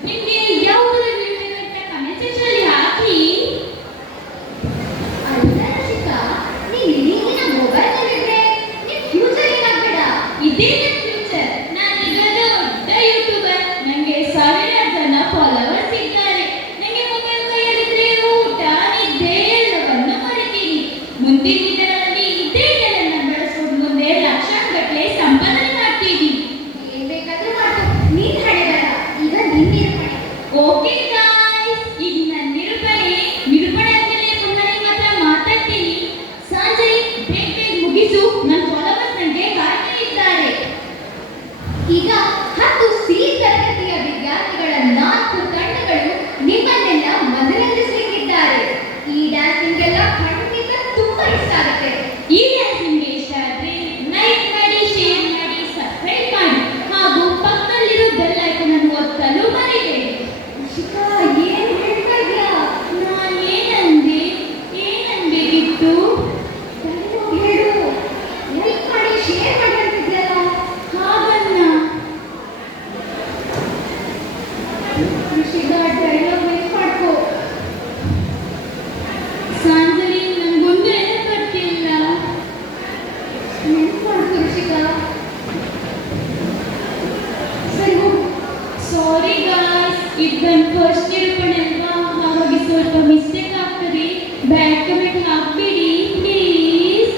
ನಿಮಗೆ ಯಾವುದರ ವಿಡಿಯೋ ಅಂತ ಕಮೆಂಟ್ ಸೆಕ್ಷನ್ ಅಲ್ಲಿ ಹಾಕಿ. ಅಲ್ಲ ರಚಿತಾ, ನೀವು ಈಗಿನ ಮೊಬೈಲ್ ಅಲ್ಲಿದ್ರೆ ನಿಮ್ಮ ಫ್ಯೂಚರ್ ಏನಾಗಬೇಡ. ಇದೇ ನನ್ನ ಫ್ಯೂಚರ್. ನಾನೀಗ ದೊಡ್ಡ ಯೂಟ್ಯೂಬರ್. ನನಗೆ 1000 ಜನ ಈಗ ನನ್ನ ನಿರೂಪಣೆ ಆದ್ಮೇಲೆ ಪುನಃ ನಿಮ್ಮ ಹತ್ರ ಮಾತಾಡ್ತೀನಿ. ಸಂಜಯ್, ಬೇಗ ಮುಗಿಸು. ನನ್ನ ಫಾಲೋವರ್ಸ್ ನನಗೆ ಕಾಯ್ತಾ ಇದ್ದಾರೆ. ಈಗ 10 ಸಿ ತರಗತಿಯ ವಿದ್ಯಾರ್ಥಿಗಳ 4 ತಂಡಗಳು ನಿಮ್ಮನ್ನೆಲ್ಲ ಮನರಂಜಿಸಲಿಕ್ಕಿದ್ದಾರೆ. ಈ ಡ್ಯಾನ್ಸ್ ನಿಮಗೆಲ್ಲ ಖಂಡಿತ ತುಂಬಾ ಇಷ್ಟ ಆಗುತ್ತೆ. ಈ ಡ್ಯಾನ್ಸ್ ನಿಮಗೆ ಇಷ್ಟ ಆದ್ರೆ ಲೈಕ್ ಮಾಡಿ, ಶೇರ್ ಮಾಡಿ, ಸಬ್ಸ್ಕ್ರೈಬ್ ಮಾಡಿ ಹಾಗೂ ಪಕ್ಕದಲ್ಲಿರೋ ಬೆಲ್ ಐಕಾನ್ ಅನ್ನು ಒತ್ತಲು ಮರಿಬೇಡಿ. ಶಿಖಾ, ಏನು ಹೇಳ್ತಾ ಇದ್ಯಾ? ನಾನು ಏನನ್ಬೇಕಿತ್ತು? ಹೇಳು. ಲೈಕ್ ಮಾಡಿ, ಶೇರ್ ಮಾಡಿ ಅಂತಿದ್ಯಲ್ಲ, ಹಾಗನ್ನ ಋಷಿಗ ಡೈಲಾಗ್ ನೆನ್ಪು ಮಾಡ್ಕೋ. ಸಾಂಜಲಿ, ನನ್ಗೊಂದು ನೆನಪಟ್ಟಿಲ್ಲ. ನೆನ್ಪು ಮಾಡ್ಕೋ ಋಷಿಗ. ಸರಿ ಹೋಗು. ಸಾರಿ ಗಾಯ್ಸ್, ಇದು ನನ್ನ ಫಸ್ಟ್ ನಿರೂಪಣೆ ಅಲ್ವಾ, ಹಾಗಾಗಿ ಸ್ವಲ್ಪ ಮಿಸ್ಟೇಕ್ ಆಗ್ತದೆ. ಬ್ಯಾಡ್ ಕಮೆಂಟ್ ಹಾಕ್ಬೇಡಿ ಪ್ಲೀಸ್.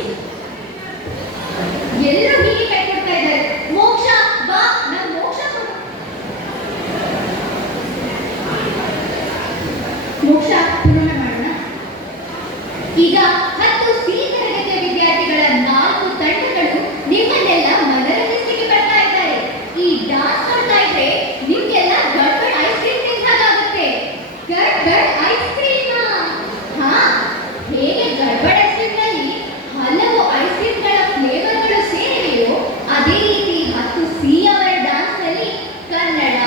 ಎಲ್ಲರೂ ಹೀಗೆ ಕೈ ಕೊಡ್ತಾ ಇದ್ದಾರೆ. ಮೋಕ್ಷ ಬಾ, ನಾನು ಮೋಕ್ಷ ಕೊಡು. ಮೋಕ್ಷ ಪುನಃ ಮಾಡೋಣ. ಈಗ 10 ಸಿ ತರಗತಿಯ ವಿದ್ಯಾರ್ಥಿಗಳ 4 ತಂಡಗಳು ನಿಮ್ಮನ್ನೆಲ್ಲ ಮನರಂಜಿಸಲಿಕ್ಕೆ ಬರ್ತಾ ಇದ್ದಾರೆ. ಈ ಡಾನ್ಸ್ ನೋಡ್ತಾ ಇದ್ರೆ ನಿಮ್ಗೆಲ್ಲ ಗಡ್ಬಡ್ ಐಸ್ ಕ್ರೀಮ್ ತಿಂದಾಗುತ್ತೆ. Gadbad ice cream? ಹಾ, ಹೇಗೆ ಗಡ್ಬಡ್ ಐಸ್ ಕ್ರೀಮ್ ನಲ್ಲಿ ಹಲವು ಐಸ್ ಕ್ರೀಮ್ಗಳ ಫ್ಲೇವರ್ಗಳು ಸೇರಿವೆಯೋ ಅದೇ ರೀತಿ 10 ಸಿ ಅವರ ಡಾನ್ಸ್ ನಲ್ಲಿ ಕನ್ನಡ,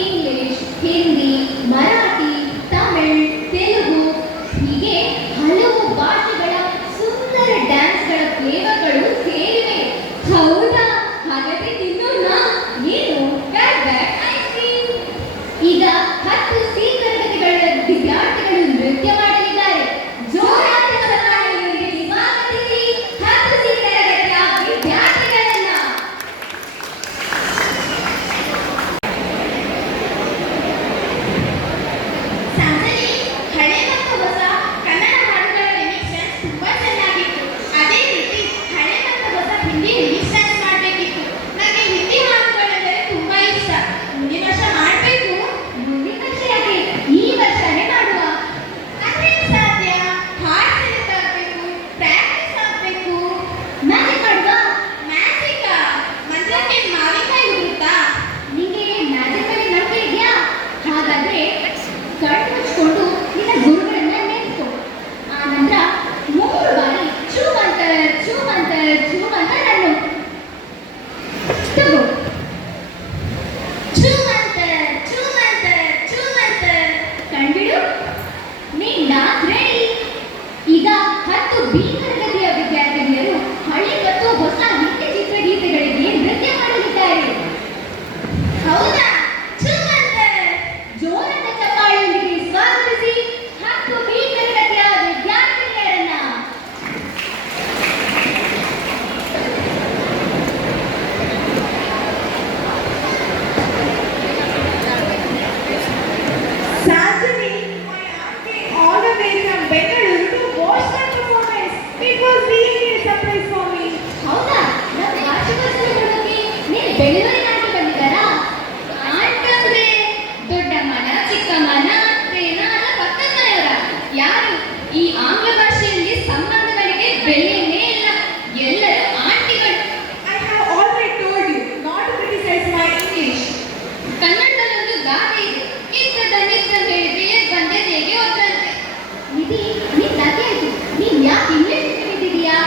ಇಂಗ್ಲಿಷ್, ಹಿಂದಿ, ಮರಾಠಿ, ತಮಿಳ್, ತೆಲುಗು ಹೀಗೆ ಹಲವು ಭಾಷೆಗಳ ಸುಂದರ ಡ್ಯಾನ್ಸ್ಗಳ ಫ್ಲೇವರ್ಗಳು ಸೇರಿವೆ. ಹೌದಾ? ಹಾಗಾದ್ರೆ ತಿನ್ನೋಣ. ಏನು? ಗಡ್ಬಡ್ ಐಸ್ ಕ್ರೀಮ್. ಈಗ 10 ಸಿ ತರಗತಿಗಳ ವಿದ್ಯಾರ್ಥಿಗಳು ನೃತ್ಯ ಮಾಡಲಿದ್ದಾರೆ. ಜೋರಾದ ಚಪ್ಪಾಳೆಯೊಂದಿಗೆ ಸ್ವಾಗತಿಸಿ 10 ಸಿ ತರಗತಿಯ ವಿದ್ಯಾರ್ಥಿಗಳನ್ನ. ಸಂಜಯ್, ಹಳೆ ಮತ್ತು ಹೊಸ ಕನ್ನಡ ಹಾಡುಗಳ ರಿಮಿಕ್ಸ್ ಡ್ಯಾನ್ಸ್ ತುಂಬಾ ಚೆನ್ನಾಗಿತ್ತು. ಅದೇ ರೀತಿ ಹಳೆ ಮತ್ತು ಹೊಸ ಹಿಂದಿ ರಿಮಿಕ್ಸ್ ಡ್ಯಾನ್ಸ್ ಮಾಡಬೇಕಿತ್ತು. ನನಗೆ ಹಿಂದಿ ಹಾಡುಗಳೆಂದರೆ ತುಂಬಾ ಇಷ್ಟ. ಮುಂದಿನ ವರ್ಷ ಮಾಡಬೇಕು. ಮುಂದಿನ ವರ್ಷ ಯಾಕೆ? ಈ ವರ್ಷನೇ ಮಾಡುವ. ಅಂದ್ರೆ ಸಾಧ್ಯ. ಹಾಡು ಸೆಲೆಕ್ಟ್ ಆಗಬೇಕು, ಪ್ರಾಕ್ಟೀಸ್ ಆಗಬೇಕು. ಮ್ಯಾಜಿಕ್ ಮಾಡುವ. ಮ್ಯಾಜಿಕ್ ಮಂತ್ರಕ್ಕೆ ಮಾವಿನಕಾಯಿ ಹುಡುತ್ತಾ? ನಿಂಗೆ ಮ್ಯಾಜಿಕ್ ಅಲ್ಲಿ ನಂಬಿಕೆ ಇದೆಯಾ? ಹಾಗಾದ್ರೆ ಕಣ್ಣು ಮುಚ್ಕೊಂಡು ನಿನ್ನ ಗುರುಗಳನ್ನ ನೆನೆಸ್ಕೊ. ಆ ನಂತರ 3 ಬಾರಿ ಚೂಮಂತರ್ ಚೂಮಂತರ್ ಚೂಮಂತರ್ ಅನ್ನು ತಗೋ. ಚೂಮಂತರ್ ಚೂಮಂತರ್ ಚೂಮಂತರ್. ಕಂಡ್ಬಿಡು, ನೀನ್ ಡಾನ್ಸ್ ರೆಡಿ. ಈಗ 10 ಬಿ ತರಗತಿಯ ವಿದ್ಯಾರ್ಥಿನಿಯರು ಹಳೆ ಮತ್ತು ಹೊಸ ಹಿಂದಿ ಚಿತ್ರಗೀತೆಗಳಿಗೆ ನೃತ್ಯ ಮಾಡಲಿದ್ದಾರೆ. ಹೌದಾ? ಚೂಮಂತರ್. ಜೋರಾದ ಚಪ್ಪಾಳೆಯೊಂದಿಗೆ ಸ್ವಾಗತಿಸಿ 10 ಬಿ ತರಗತಿಯ ವಿದ್ಯಾರ್ಥಿನಿಯರನ್ನ. Sanjani, my aunt came all the way from Bengaluru to watch my performance. It was really a surprise for me. ಹೌದಾ? ನಮ್ಮ ವಾರ್ಷಿಕೋತ್ಸವ ನೋಡೋಕೆ ನೀನು ಬೆಂಗಳೂರಿನಾಗಿ ಬಂದಿದ್ದಾರಾ? ಆಂಟ್ ಅಂದ್ರೆ ದೊಡ್ಡಮ್ಮನ, ಚಿಕ್ಕಮ್ಮನ, ಅತ್ತೆನ, ಅಲ್ಲ ಪಕ್ಕದ ಮನೆಯವರ? ಯಾರು? ಈ ಆಂಗ್ಲ ಭಾಷೆಯಲ್ಲಿ ಸಂಬಂಧಗಳಿಗೆ ಬೆಲೆಯೇ ಇಲ್ಲ. ಎಲ್ಲರೂ ಆಂಟಿಗಳು. I have already told you not to criticize my English. ಕನ್ನಡದಲ್ಲಿ ಒಂದು ಗಾದೆ ಇದೆ, ಇದ್ದದ ನಿದ್ದ ಹೇಳಿದ್ರೆ ಎದ್ದು ಬಂದದ್ದು ಹೇಗೆ ಒದ್ದಂತೆ. ನಿಧಿ, ನೀನ್ ನದಿ ಆಯ್ತು. ನೀನ್ ಯಾಕೆ ಇಂಗ್ಲಿಷ್ ಕಲಿತಿದೀಯಾ?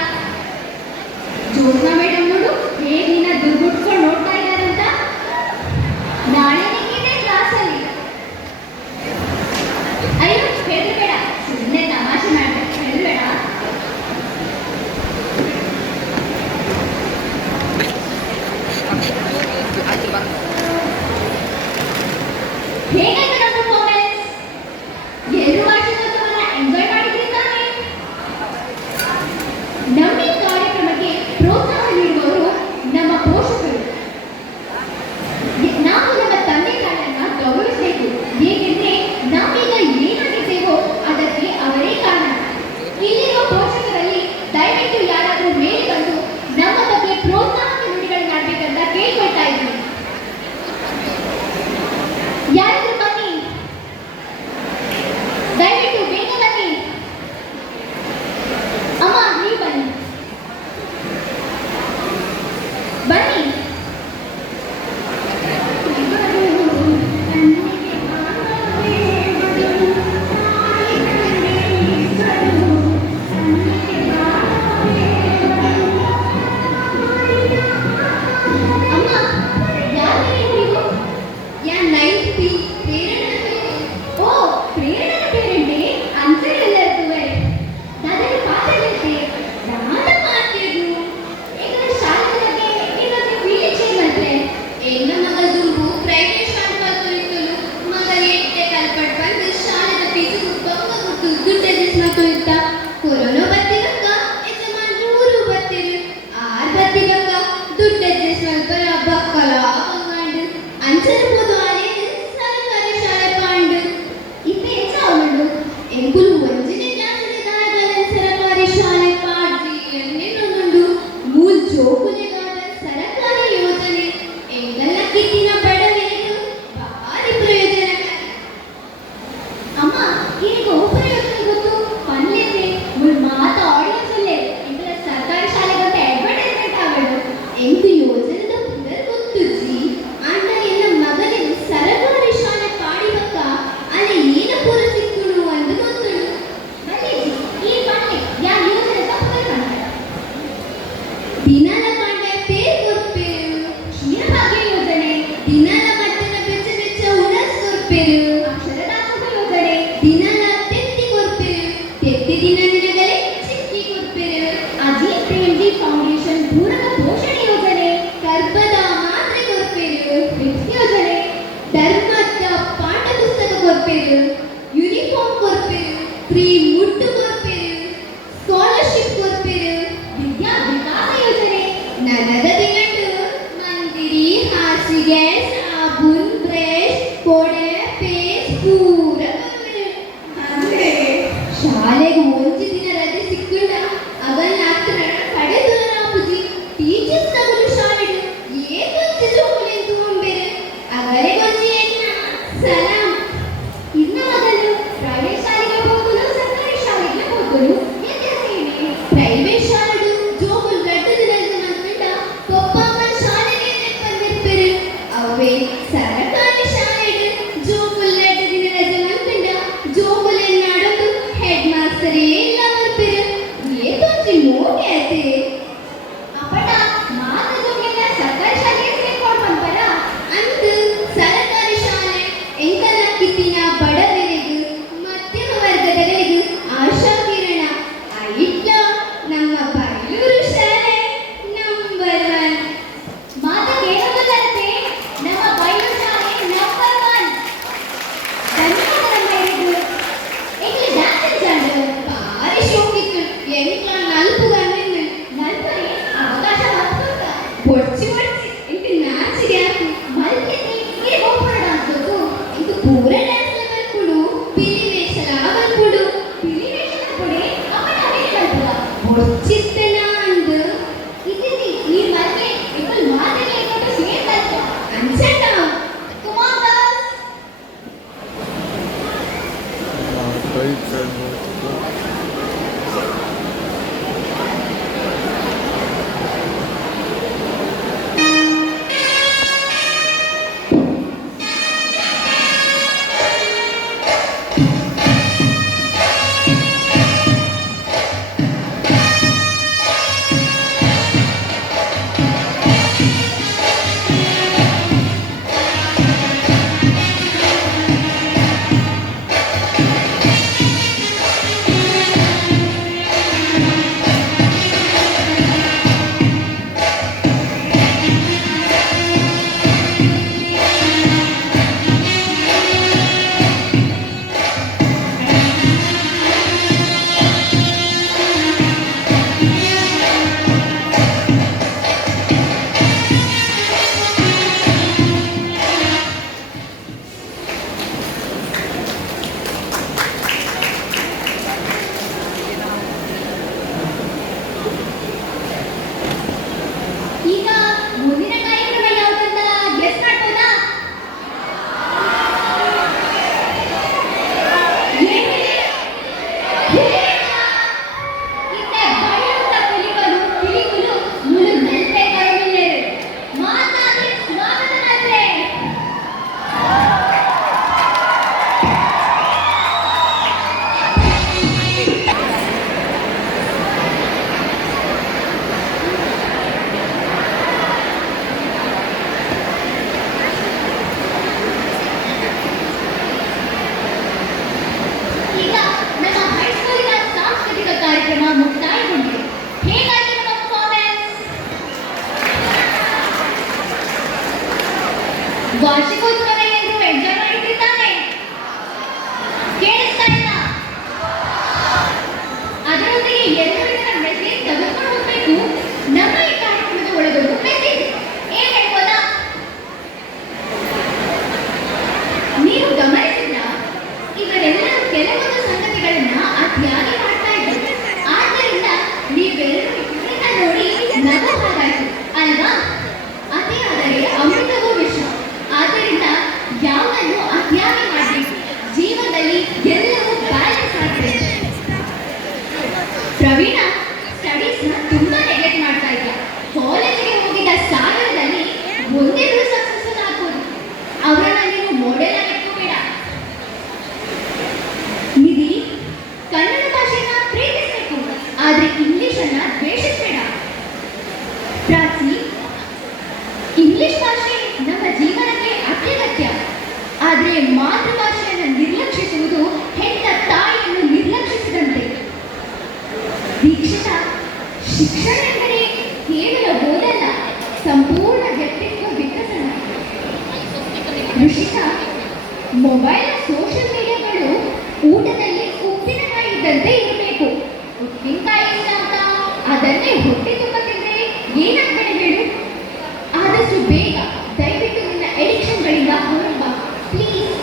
ಜ್ಯೋತ್ನಾ ಮೇಡಮ್ ನೋಡು ಹೇಗೆ ನಿನ್ನ ದುರ್ಗುಟ್ಕೊಂಡು ನೋಡ್ತಾ ಇದ್ದಾರಂತ. ನಾಳೆ ನಿಂಗಿದೆ ಕ್ಲಾಸಲ್ಲಿ. ಅಯ್ಯೋ, ಹೆದರ್ಬೇಡ, ಸುಮ್ಮನೆ ತಮಾಷೆ ಮಾಡ್ಬೇಕು, ಹೆದರ್ಬೇಡ. ಹೇಗಾಯ್ತು ನಮ್ಮ ಪರ್ಫಾರ್ಮೆನ್ಸ್? ಎಲ್ಲರೂ ವಾರ್ಷಿಕೋತ್ಸವನ ಎಂಜಾಯ್ ಮಾಡಿದ್ರಿ ತಾನೇ? ನಮ್ಮ ಈ ಕಾರ್ಯಕ್ರಮಕ್ಕೆ ಪ್ರೋತ್ಸಾಹ ನೀಡುವವರು ನಮ್ಮ ಪೋಷಕರು. ನಾವು ನಮ್ಮ ತಂದೆ ತಾಯಿಯನ್ನ ಗೌರವಿಸಬೇಕು. ಏಕೆಂದ್ರೆ ನಾವೀಗ ಏನಾಗಿದ್ದೇವೋ ಅದಕ್ಕೆ ಅವರೇ ಪ್ರೇರಣೆ ಬೇರೆಂಟೆ ಅಂತರ ಎಲ್ಲ ಇರ್ತವೆ ದಾದಾಗೆ ಪಾತ್ರಗಳಿರ್ತೆ ದಾದ ಮಾಡ್ತಿದ್ರು ಈಗ ಶಾಲೆಗಳಿಗೆ ಏನಾದ್ರು ಫೀಲಿಂಗ್ ಚೇಂಜ್ ಮಾಡ್ತಾರೆ ಎನ್ನ ಮಗ ದುಂಬು ಪ್ರೈವೇಟ್ ಶಾಲೆ ಕಲ್ತೊಳಿತ್ತಲು ಮಗ ಎಟ್ಟೆ ಕಲ್ಪಟ್ ಬಂದು ಶಾಲೆದ ಫೀಸು ಬಂಗ ಕೊಟ್ಟು ದುಡ್ಡು ಅಡ್ಜಸ್ಟ್ ಮಾಡ್ಕೊಳಿತ್ತ ಕೊರೋನಾ ಬತ್ತಿಗಕ್ಕ ಯಜಮಾನ್ ಮೂರು ಬತ್ತಿರು ಆರ್ ಬತ್ತಿಗಕ್ಕ ದುಡ್ಡು ಅಡ್ಜಸ್ಟ್ ಮಾಡ್ಕೊಳ ಬಕ್ಕಲ ಬಂಗಾಂಡು ಅಂಚರ್ಬೋದು ಆಲೇದು ಸರ್ಕಾರಿ ಶಾಲೆ ಪಾಂಡು ಇತ್ತೆ ಹೆಚ್ಚ ಅವಳು ಎಂಕುಲು ಒಂಜಿನ ಕ್ಲಾಸಿನ ದಾಯಗಲ ಸರ್ಕಾರಿ ಶಾಲೆ ಪಾಡ್ರಿ ಎನ್ನೆನ್ನೊಂದುಂಡು ಮೂಲ್ ಜೋಕುಲೆಗಾದ ಸರ್ಕಾರಿ ಯೋಜನೆ ಎಂಗಲ್ಲ ಕಿತ್ತಿನ ಬಡವರಿಗೂ ಭಾರಿ ಪ್ರಯೋಜನಕಾರಿ ಅಮ್ಮ ಈಗ ಉಪಯೋಗ ಗೊತ್ತು ಪನ್ಲೆತ್ತೆ ಮುಳ್ ಮಾತ ಆಡಿಯನ್ಸ್ ಅಲ್ಲೇ ಇಂಗಳ ಸರ್ಕಾರಿ ಶಾಲೆಗಂತ ಅಡ್ವರ್ಟೈಸ್ಮೆಂಟ್ ಆಗೋದು ಎಂಕು ಯೋಜನೆದ ಪುನರ್ ಗೊತ್ತುಜಿ ಅಂಡ ಎನ್ನ ಮಗನಿಗೆ ಸರ್ಕಾರಿ ಶಾಲೆ ಪಾಡಿಬಕ್ಕ ಅಲ್ಲಿ ಏನ ಪೂರ ಸಿಕ್ಕುನು ಅಂದು ಗೊತ್ತುಂಡು ಬನ್ನಿ ಈ ಪನ್ಲೆ ಯಾ ಯೋಜನೆ ತಪ್ಪು ಕಾಣ್ತಾರೆ ದಿನದ ಕಂಡೆ ಪೇರ್ ಕೊರ್ಪೇರು ಕ್ಷೀರಭಾಗ್ಯ ಯೋಜನೆ ದಿನದ ಮಟ್ಟನ ಬೆಚ್ಚ ಬೆಚ್ಚ ಉಣಸ್ ಕೊರ್ಪೇರು ಅಕ್ಷರದಾಸೋಹ ಯೋಜನೆ ದಿನದ ತೆತ್ತಿ ಕೊರ್ಪೇರು ತೆತ್ತಿ ದಿನ ದಿನಗಳೇ ಚಿಕ್ಕಿ ಕೊರ್ಪೇರು ಅಜಿತ್ ಪ್ರೇಮ್ಜಿ ಫೌಂಡೇಶನ್ ಪೂರಕ ಪೋಷಣೆ ಯೋಜನೆ ಗರ್ಭದ ಮಾತ್ರೆ ಕೊರ್ಪೇರು ವಿಕ್ಸ್ ಯೋಜನೆ ಧರ್ಮದ ಪಾಠ ಪುಸ್ತಕ ಕೊರ್ಪೇರು ಯೂನಿಫಾರ್ಮ್ ಕೊರ್ಪೇರು ಫ್ರೀ ಮುಟ್ಟು ಕೊರ್ಪೇರು ಸ್ಕಾಲರ್ಶಿಪ್ ಕೊರ್ಪೇರು ವಿದ್ಯಾ ವಿಕಾಸ ಯೋಜನೆ ನನದ ದಿನಟ್ಟು ಮಂದಿರಿ ಹಾಸಿಗೆ ಸಾಬೂನ್ ಬ್ರಷ್ ಕೊಡೆ ಪೇಸ್ಟ್ ಪೂರ ಕೊರ್ಪೇರು ಅಂದ್ರೆ ಶಾಲೆಗೆ ಒಂಜಿ ದಿನ ರಜೆ ಸಿಕ್ಕುಂಡ ಅವನ್ನ ಹತ್ರ ಕಡೆ ದೂರ ಆಪುಜಿ ಟೀಚರ್ಸ್ ತಗುಲು ಶಾಲೆಡು ಏಕೊಂಚ ಜೋಕುಲೆಂದು ಒಂಬೇರು ಅವರೇ ಗೊಂಜಿ ಎನ್ನ ಸಲಾಂ ಇನ್ನ ಮೊದಲು ಪ್ರೈವೇಟ್ ಶಾಲೆಗೆ ಹೋಗಲು ಸರ್ಕಾರಿ ಶಾಲೆಗೆ ಹೋಗಲು ವ್ಯತ್ಯಾಸ ಏನೇ ಪ್ರೈವೇಟ್ ಶಾಲೆಡು ಜೋಕುಲ್ ಗಡ್ಡು ದಿನದ ಮಂಕಂಡ ಪಪ್ಪಮ್ಮ ಶಾಲೆಗೆ ಬಂದಿರ್ಪೇರು ಅವೇ ಸರ್ಕಾರಿ ಶಾಲೆಡು ಜೋಕುಲ್ ಗಡ್ಡು ದಿನ ರಜೆ ಮಂಕಂಡ ಜೋಕುಲ್ ಎನ್ನಾಡೋದು ಹೆಡ್ ಮಾಸ್ತರೇ ಇಲ್ಲ ಬರ್ಪೇರು ಏಕೊಂಚಿ ಮೋಗೆ ಆಯ್ತೆ ಅಪ್ಪಟ ಮಾತು ಜೊತೆಗೆ ಸರ್ಕಾರಿ ಶಾಲೆಗೆ ಸೇರ್ಕೊಂಡು ಬಂದ್ಬರ ಅಂದು ಸರ್ಕಾರಿ ಶಾಲೆ ಎಂಕಲ್ಲ ಕಿತ್ತಿನ ಬಡವರಿಗೂ ಮಧ್ಯಮ ವರ್ಗದವರಿಗೂ ಆಶಾ ಕಿರಣ ಐಟ್ಲ ನಮ್ಮ ಬೈಲೂರು ಶಾಲೆ ನಂಬರ್ 1 ಮಾತು ಕೇಳೋದಲ್ಲಂತೆ ನಮ್ಮ ಬೈಲು ಶಾಲೆ ನಂಬರ್ 1 ಧನ್ಯವಾದ ನಮ್ಮ ಇಲ್ಲಿ ಡ್ಯಾನ್ಸ್ ಜಾಡು ಭಾರಿ ಶೋಕಿತ್ತು ಎಂಕ್ಲ ನಲ್ಪು ಗಂಡಿನ ನಲ್ಪರೆ ಅವಕಾಶ ಮತ್ತೊಂದ ಒಡ್ಚಿ ಎಂಕ ನಾಚಿಗೆ ಹಾಕು ಮಲ್ಕೆನೆ ಈ ಹೋಗ್ಬೇಡ ಅಂತದ್ದು ಇಂದು ಪೂರ ಡ್ಯಾನ್ಸ್ ಬರ್ಕೊಡು ಪಿಲಿ ವೇಷಲ ಬರ್ಕೊಡು ಬಿಳಿ ವೇಷದ ಕೊಡೆ ಅಪ್ಪಟ ಅದೇ ಕಲ್ಪದ ಒಡ್ಚಿತ್ತನ ಅಂದು ಇದ್ದೀನಿ ಈ ಮಲ್ಕೆ ಇಬ್ಬರು ಮಾತಿಗೆ ಕೊಟ್ಟು ಸೇರ್ಕಲ್ಪ ಅನ್ಸಣ್ಣ ಕುಮಾರ್ ದಾಸ್ ಿ ಕಾರ್ಯಕ್ರಮ ಮುಕ್ತಾಯಗೊಂಡಿದೆ. ಹೇಗಾಯ್ತು ನಮ್ಮ ಪರ್ಫಾರ್ಮೆನ್ಸ್? ವಾರ್ಷಿಕೋತ್ಸವ ಎಂದು ಎಂಜಾಯ್ ಮಾಡಿದ್ದಾನೆ. ಕೇಳಿಸ್ತಾ ಇಲ್ಲ? ಅದರೊಂದಿಗೆ ಎಲ್ಲರೂ ಇದರ ಮೆಸೇಜ್ ತೆಗೆದುಕೊಂಡು ಹೋಗ್ಬೇಕು. ನಮ್ಮ ಈ ಕಾರ್ಯಕ್ರಮದ ಒಳಗೊಂದು ಮೆಸೇಜ್ ಏನ್ ಹೇಳ್ಬೋದಾ? ನೀವು ಗಮನಿಸಿದ್ರ ಇವರೆಲ್ಲರೂ ಕೆಲವೊಂದು ಸಂಗತಿಗಳನ್ನ ಅತಿಯಾಗಿ ಮಾಡ್ತಾ ಇದ್ರು. ಆದ್ದರಿಂದ ನೀವೆಲ್ಲರೂ ಇವರನ್ನ ನೋಡಿ ನಗು ಹಾಗಾಯ್ತು ಅಲ್ವಾ? ಅತಿ ಆದರೆ ಅಮೃತವೂ ವಿಷ. ಆದ್ದರಿಂದ ಯಾವನ್ನೂ ಅತಿಯಾಗಿ ಮಾಡಬೇಕು. ಜೀವನದಲ್ಲಿ ಎಲ್ಲವೂ ಬ್ಯಾಲೆನ್ಸ್ ಆಗಬೇಕು. ಪ್ರವೀಣ ಸ್ಟಡೀಸ್ನ ತುಂಬಾ ನೆಗ್ಲೆಕ್ಟ್ ಮಾಡ್ತಾ ಇದ್ದ. ಕಾಲೇಜಿಗೆ ಹೋಗಿದ್ದ ಸಾಗರದಲ್ಲಿ ಒಂದೆರಡು ಸಕ್ಸಸ್ಫುಲ್ ಆಗ್ಬೋದು. ಅವರನ್ನ ನೀನು ಮಾಡೆಲ್ ಆಗಿ ಇಟ್ಕೋಬೇಡ. ನಿಧಿ, ಕನ್ನಡ ಭಾಷೆನ ಪ್ರೀತಿಸಬೇಕು, ಆದ್ರೆ ಇಂಗ್ಲಿಷನ್ನ ದ್ವೇಷಿಸಬೇಡ. ಪ್ರಾಚಿ, ಇಂಗ್ಲಿಷ್ ಭಾಷೆ ನಮ್ಮ ಜೀವನಕ್ಕೆ ಅತ್ಯಗತ್ಯ. ಆದ್ರೆ ಮಾತೃಭಾಷೆಯನ್ನು ನಿರ್ಲಕ್ಷಿಸುವುದು ಹೆತ್ತ ತಾಯಿಯನ್ನು ನಿರ್ಲಕ್ಷಿಸಿದಂತೆ. ದೀಕ್ಷಿತ, ಶಿಕ್ಷಣ ಎಂದರೆ ಕೇವಲ ಓದಲ್ಲ, ಸಂಪೂರ್ಣ ವ್ಯಕ್ತಿತ್ವ ವಿಕಸನ. ಋಷಿಕ, ಮೊಬೈಲ್ ಸೋಷಿಯಲ್ ಮೀಡಿಯಾಗಳು ಊಟದಲ್ಲಿ ಉಪ್ಪಿನಕಾಯಿ ಇದ್ದಂತೆ ಇರಬೇಕು. ಉಪ್ಪಿನಕಾಯಿ ಇಲ್ಲ ಅಂತ ಅದನ್ನೇ ಹೊಟ್ಟೆ ತುಂಬ ತಿಂದರೆ ಏನಾಗ್ಬೇಡ ಹೇಳು. ಆದಷ್ಟು ಬೇಗ ದಯವಿಟ್ಟು ನಿನ್ನ ಎಡಿಕ್ಷನ್ಗಳಿಂದ ಹೊರಬಾ ಪ್ಲೀಸ್.